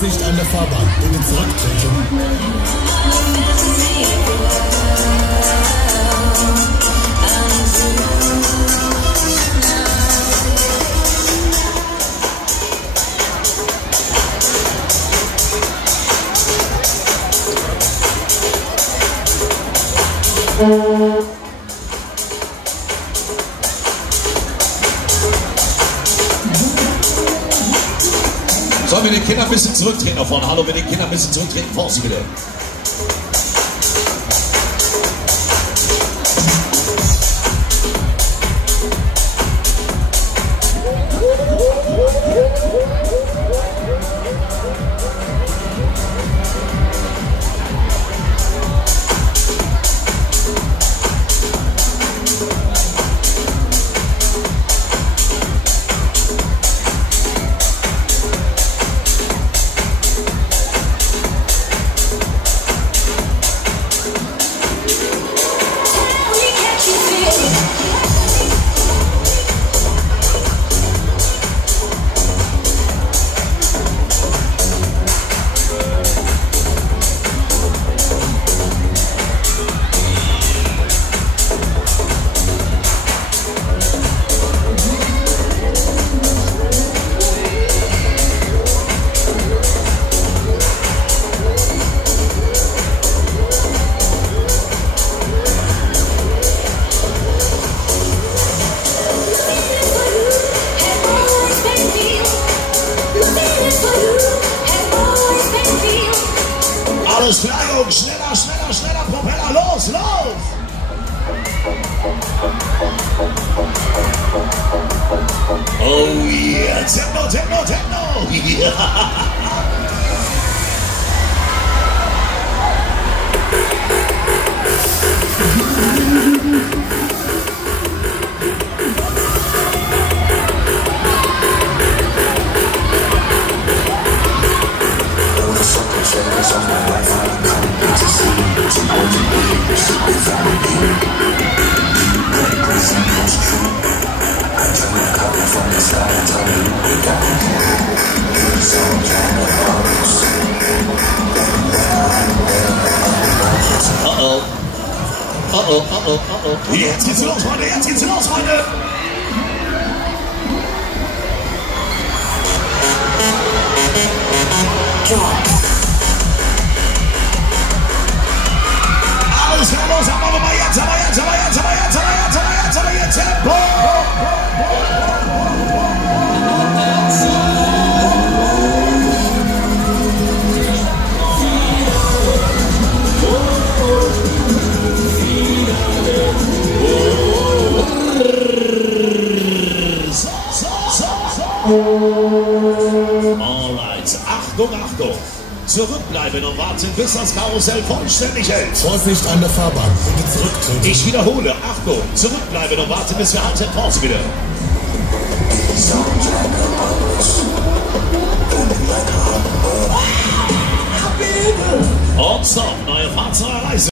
Vorsicht an der Fahrbahn, bitte zurücktreten. Sollen wir den Kindern ein bisschen zurücktreten nach vorne? Hallo, wir den Kindern ein bisschen zurücktreten. Vor Sie bitte. Alles klar, Jungs, schneller, schneller, schneller, Propeller, los, los! Oh yeah, Techno, Techno, Techno! Yeah. Jetzt geht's los, Freunde, jetzt geht's los, Freunde! Alles klar, los, machen wir mal jetzt, Tempo! Alright, Achtung, Achtung! Zurückbleiben und warten, bis das Karussell vollständig hält. Vorsicht an der Fahrbahn, bitte zurücktreten. Ich wiederhole, Achtung! Zurückbleiben und warten, bis wir halten. Pause wieder. Und stop, neue Fahrzeugreise.